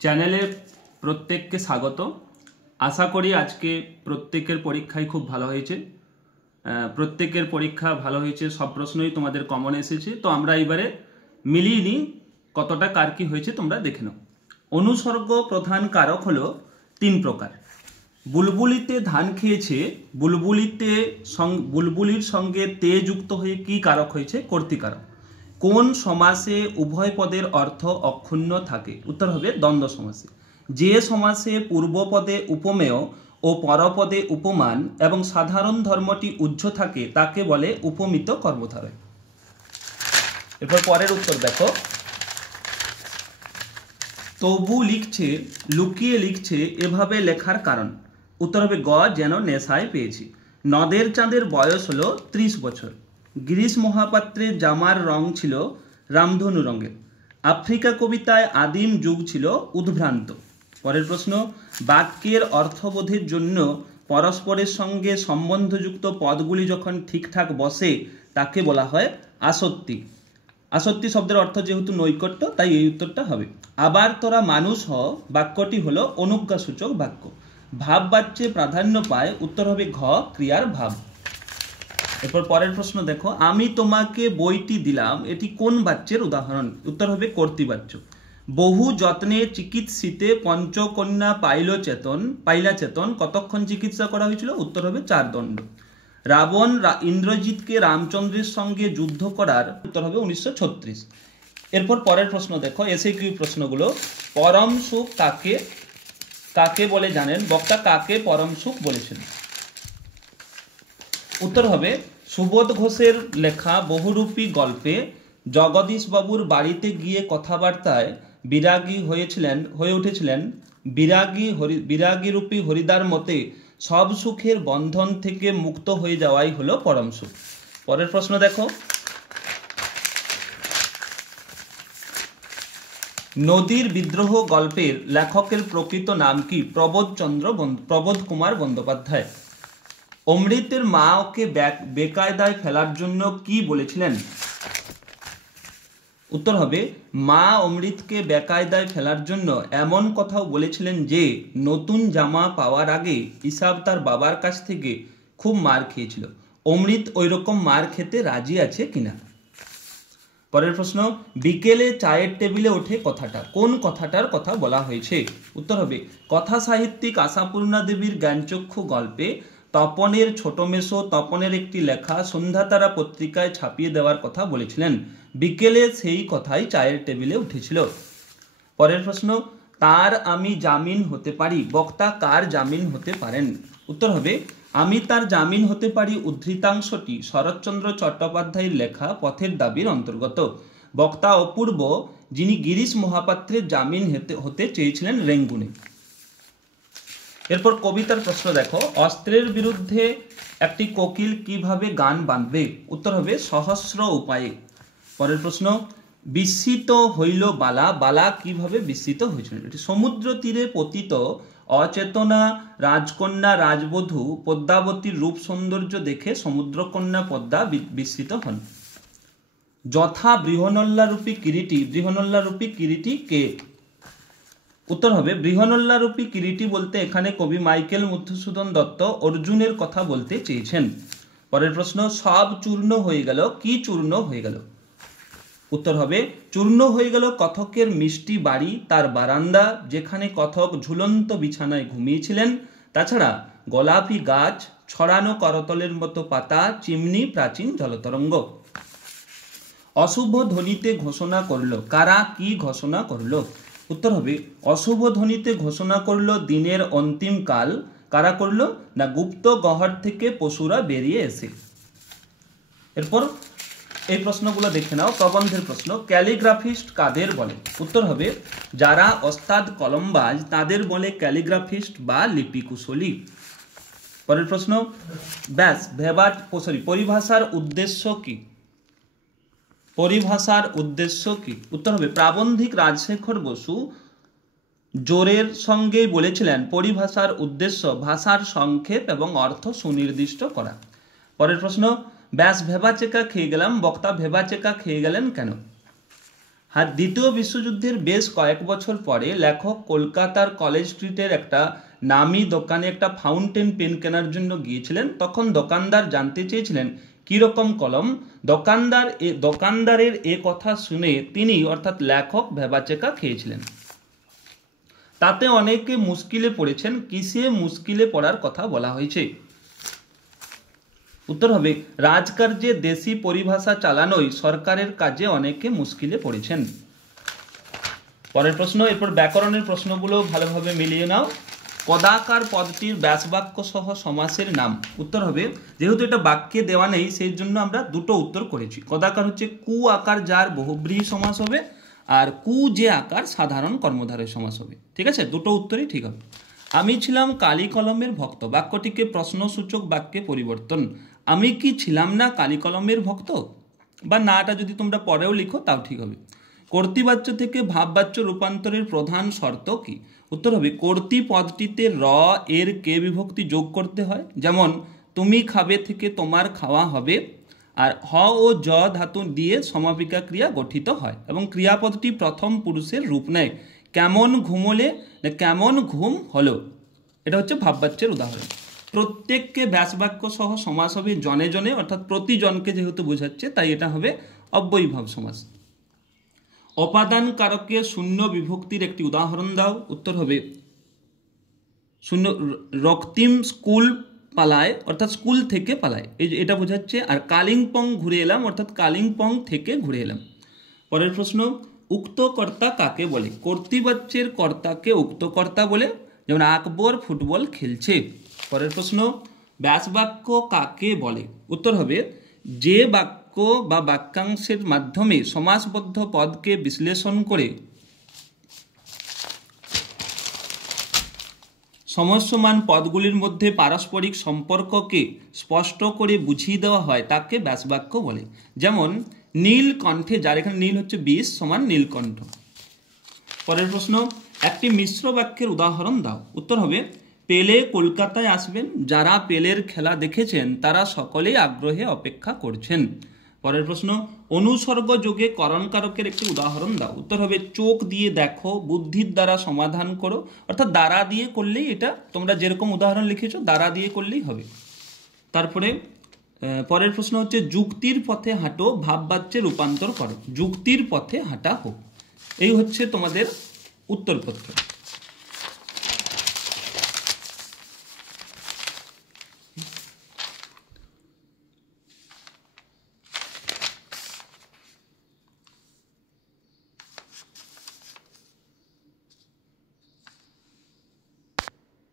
চ্যানেলে প্রত্যেককে স্বাগত। আশা করি আজকে প্রত্যেকের পরীক্ষায় খুব ভালো হয়েছে। প্রত্যেকের পরীক্ষা ভালো হয়েছে, সব প্রশ্নই তোমাদের কমন এসেছে। তো আমরা এবারে মিলিয়ে নিই কতটা কার কি হয়েছে, তোমরা দেখে নাও। অনুসর্গ প্রধান কারক হলো 3 প্রকার। বুলবুলিতে ধান খেয়েছে, বুলবুলির সঙ্গে তে যুক্ত হয়ে কি কারক হয়েছে? কর্তৃকারক। কোন সমাসে উভয় পদের অর্থ অক্ষুণ্ণ থাকে? উত্তর হবে দ্বন্দ্ব সমাসে। যে সমাসে পূর্বপদে উপমেয় ও পরপদে উপমান এবং সাধারণ ধর্মটি উহ্য থাকে তাকে বলে উপমিত কর্মধারয়। এরপর পরের উত্তর দেখো। তবু লিখছে, লুকিয়ে লিখছে, এভাবে লেখার কারণ? উত্তর হবে গ, যেন নেশায় পেয়েছি। নদের চাঁদের বয়স হলো 30 বছর। গিরিশ মহাপাত্রের জামার রং ছিল রামধনু রঙের। আফ্রিকা কবিতায় আদিম যুগ ছিল উদ্ভ্রান্ত। পরের প্রশ্ন, বাক্যের অর্থবোধের জন্য পরস্পরের সঙ্গে সম্বন্ধযুক্ত পদগুলি যখন ঠিকঠাক বসে তাকে বলা হয় আসত্তি। আসত্তি শব্দের অর্থ যেহেতু নৈকট্য, তাই এই উত্তরটা হবে। আবার তোরা মানুষ হ বাক্যটি হলো অনুজ্ঞাসূচক বাক্য। ভাব বাচ্যে প্রাধান্য পায়, উত্তর হবে ঘ, ক্রিয়ার ভাব। এরপর পরের প্রশ্ন দেখো। আমি তোমাকে বইটি দিলাম, এটি কোন বাচ্যের উদাহরণ? উত্তর হবে কর্তৃবাচ্য। বহু যত্নে চিকিৎসিতে পঞ্চকন্যা পাইলা চেতন কতক্ষণ চিকিৎসা করা হয়েছিল? উত্তর হবে 4 দণ্ড। রাবণ ইন্দ্রজিৎকে রামচন্দ্রের সঙ্গে যুদ্ধ করার, উত্তর হবে 1936। এরপর পরের প্রশ্ন দেখো, এসএকিউ প্রশ্নগুলো। পরম সুখ কাকে বলে জানেন? বক্তা কাকে পরম সুখ বলেছেন? উত্তর হবে সুবোধ ঘোষের লেখা বহুরূপী গল্পে জগদীশ বাবুর বাড়িতে গিয়ে কথাবার্তায় হয়ে উঠেছিলেন বিরাগী রূপী হরিদার মতে সব সুখের বন্ধন থেকে মুক্ত হয়ে যাওয়াই হলো পরম সুখ। পরের প্রশ্ন দেখো। নদীর বিদ্রোহ গল্পের লেখকের প্রকৃত নাম কি? প্রবোধ কুমার বন্দ্যোপাধ্যায়। অমৃতের মা ওকে বেকায়দায় ফেলার জন্য কি বলেছিলেন? উত্তর হবে মা অমৃতকে বেকায়দায় ফেলার জন্য এমন কথাও বলেছিলেন যে নতুন জামা পাওয়ার আগে ইসাব তার বাবার কাছ থেকে খুব মার খেয়েছিল। অমৃত ওই রকম মার খেতে রাজি আছে কিনা? পরের প্রশ্ন, বিকেলে চায়ের টেবিলে ওঠে কথাটা কোন কথাটার কথা বলা হয়েছে? উত্তর হবে কথা সাহিত্যিক আশাপূর্ণা দেবীর জ্ঞানচক্ষু গল্পে তপনের ছোট মেসো তপনের একটি লেখা সন্ধ্যাতারা পত্রিকায় ছাপিয়ে দেওয়ার কথা বলেছিলেন। বিকেলে সেই কথাই চায়ের টেবিলে উঠেছিল। পরের প্রশ্ন, তার আমি জামিন হতে পারি, বক্তা কার জামিন হতে পারেন? উত্তর হবে আমি তার জামিন হতে পারি উদ্ধৃতাংশটি শরৎচন্দ্র চট্টোপাধ্যায়ের লেখা পথের দাবির অন্তর্গত। বক্তা অপূর্ব, যিনি গিরিশ মহাপাত্রের জামিন হতে চেয়েছিলেন রেঙ্গুনে। এরপর কবিতার প্রশ্ন দেখো। অস্ত্রের বিরুদ্ধে একটি কোকিল কিভাবে গান বাঁধবে? উত্তর হবে সহস্র উপায়ে। পরের প্রশ্ন, বিস্মিত হইল বালা কিভাবে বিস্মিত হয়েছিল? এটি সমুদ্র তীরে পতিত অচেতনা রাজকন্যা রাজবধূ পদ্মাবতীর রূপ সৌন্দর্য দেখে সমুদ্রকন্যা পদ্মা বিস্মিত হন। যথা বৃহন্নল্লারূপী কিরীটি কে? উত্তর হবে বৃহন্নল্লারূপী কিরীটি বলতে এখানে কবি মাইকেল মধুসূদন দত্ত অর্জুনের কথা বলতে চেয়েছেন। পরের প্রশ্ন, সব চূর্ণ হয়ে গেল, কি চূর্ণ হয়ে গেল? উত্তর হবে চূর্ণ হয়ে গেল কথকের মিষ্টি বাড়ি, তার বারান্দা যেখানে কথক ঝুলন্ত বিছানায় ঘুমিয়েছিলেন, তাছাড়া গোলাপি গাছ, ছড়ানো করতলের মতো পাতা, চিমনি, প্রাচীন জলতরঙ্গ। অশুভ ধ্বনিতে ঘোষণা করলো, কারা কি ঘোষণা করলো? উত্তর হবে অশুভ ধ্বনিতে ঘোষণা করলো দিনের অন্তিম কাল। কারা করলো? না গুপ্ত গহ্বর থেকে পশুরা বেরিয়ে এসে। এরপর এই প্রশ্নগুলো দেখে নাও। প্রবন্ধের প্রশ্ন, ক্যালিগ্রাফিস্ট কাদের বলে? উত্তর হবে যারা ওস্তাদ কলমবাজ তাদের বলে ক্যালিগ্রাফিস্ট বা লিপিকুশলী। পরের প্রশ্ন, পরিভাষার উদ্দেশ্য কি? উত্তর হবে প্রাবন্ধিক রাজশেখর বসু জোরের সঙ্গে বলেছিলেন পরিভাষার উদ্দেশ্য ভাষার সংক্ষেপ এবং অর্থ সুনির্দিষ্ট করা। পরের প্রশ্ন, ভেবাচেকা খেয়ে গেলাম, বক্তা ভেবাচেকা খেয়ে গেলেন কেন? হ্যাঁ, দ্বিতীয় বিশ্বযুদ্ধের বেশ কয়েক বছর পরে লেখক কলকাতার কলেজ স্ট্রিটের একটা নামি দোকানে একটা ফাউন্টেন পেন কেনার জন্য গিয়েছিলেন। তখন দোকানদার জানতে চেয়েছিলেন কিরকম কলম। দোকানদারের এ কথা শুনে তিনি অর্থাৎ লেখক ভ্যাবাচেকা খেয়েছিলেন। তাতে অনেকে মুশকিলে পড়েছেন। কিসে মুশকিলে পড়ার কথা বলা হয়েছে? উত্তর হবে রাজকার্যে দেশি পরিভাষা চালানোই সরকারের কাজে অনেকে মুশকিলে পড়েছেন। পরের প্রশ্ন, এরপর ব্যাকরণের প্রশ্নগুলো ভালোভাবে মিলিয়ে নাও। কদাকার পদটির ব্যাসবাক্য সহ সমাসের নাম। উত্তর হবে, যেহেতু এটা বাক্যে দেওয়া নেই সেই জন্য আমরা দুটো উত্তর করেছি। কদাকার হচ্ছে কু আকার যার বহুব্রীহি সমাস হবে, আর কু যে আকার সাধারণ কর্মধারয় সমাস হবে। ঠিক আছে, দুটো উত্তরই ঠিক হবে। আমি ছিলাম কালি কলমের ভক্ত বাক্যটিকে প্রশ্নসূচক বাক্যে পরিবর্তন। আমি কি ছিলাম না কালি কলমের ভক্ত, বা নাটা যদি তোমরা পরেও লিখো তাও ঠিক হবে। কর্তৃবাচ্য থেকে ভাববাচ্য রূপান্তরের প্রধান শর্ত কি? উত্তর হবে কর্তৃ পদটিতে র এর কে বিভক্তি যোগ করতে হয়। যেমন তুমি খাবে থেকে তোমার খাওয়া হবে, আর হ ও জ ধাতু দিয়ে সমাপিকা ক্রিয়া গঠিত হয়, এবং ক্রিয়াপদটি প্রথম পুরুষের রূপ নেয়। কেমন ঘুমোলে, কেমন ঘুম হলো, এটা হচ্ছে ভাববাচ্যের উদাহরণ। প্রত্যেককে ব্যাসবাক্য সহ সমাস হবে জনে জনে, অর্থাৎ প্রতিজনকে যেহেতু বোঝাচ্ছে তাই এটা হবে অব্যয়ীভাব সমাস। অপাদান কারকে শূন্য বিভক্তির একটি উদাহরণ দাও। উত্তর হবে শূন্য রক্তিম স্কুল পালায়, অর্থাৎ স্কুল থেকে পালায়, এটা বোঝাচ্ছে। আর কালিম্পং ঘুরে এলাম, অর্থাৎ কালিম্পং থেকে ঘুরে এলাম। পরের প্রশ্ন, উক্ত কর্তা কাকে বলে? কর্তৃবাচ্যের কর্তাকে উক্ত কর্তা বলে, যেমন আকবর ফুটবল খেলছে। পরের প্রশ্ন, ব্যাসবাক্য কাকে বলে? উত্তর হবে যে বাক্য বা বাক্যাংশের মাধ্যমে সমাসবদ্ধ পদকে বিশ্লেষণ করে সমস্যমান পদগুলির মধ্যে পারস্পরিক সম্পর্ককে স্পষ্ট করে বুঝিয়ে দেওয়া হয় তাকে ব্যাসবাক্য বলে। যেমন নীলকণ্ঠে, যার এখানে নীল হচ্ছে 20 সমান নীলকণ্ঠ। পরের প্রশ্ন, একটি মিশ্র বাক্যের উদাহরণ দাও। উত্তর হবে পেলে কলকাতায় আসবেন, যারা পেলের খেলা দেখেছেন তারা সকলেই আগ্রহে অপেক্ষা করছেন। পরের প্রশ্ন, অনুসর্গ যোগে করণকারকের একটি উদাহরণ দাও। উত্তর হবে চোখ দিয়ে দেখো, বুদ্ধির দ্বারা সমাধান করো, অর্থাৎ দ্বারা দিয়ে করলেই, এটা তোমরা যেরকম উদাহরণ লিখেছো দ্বারা দিয়ে করলেই হবে। তারপরে পরের প্রশ্ন হচ্ছে যুক্তির পথে হাঁটো, ভাববাচ্যে রূপান্তর করো। যুক্তির পথে হাঁটা হোক, এই হচ্ছে তোমাদের উত্তরপত্র।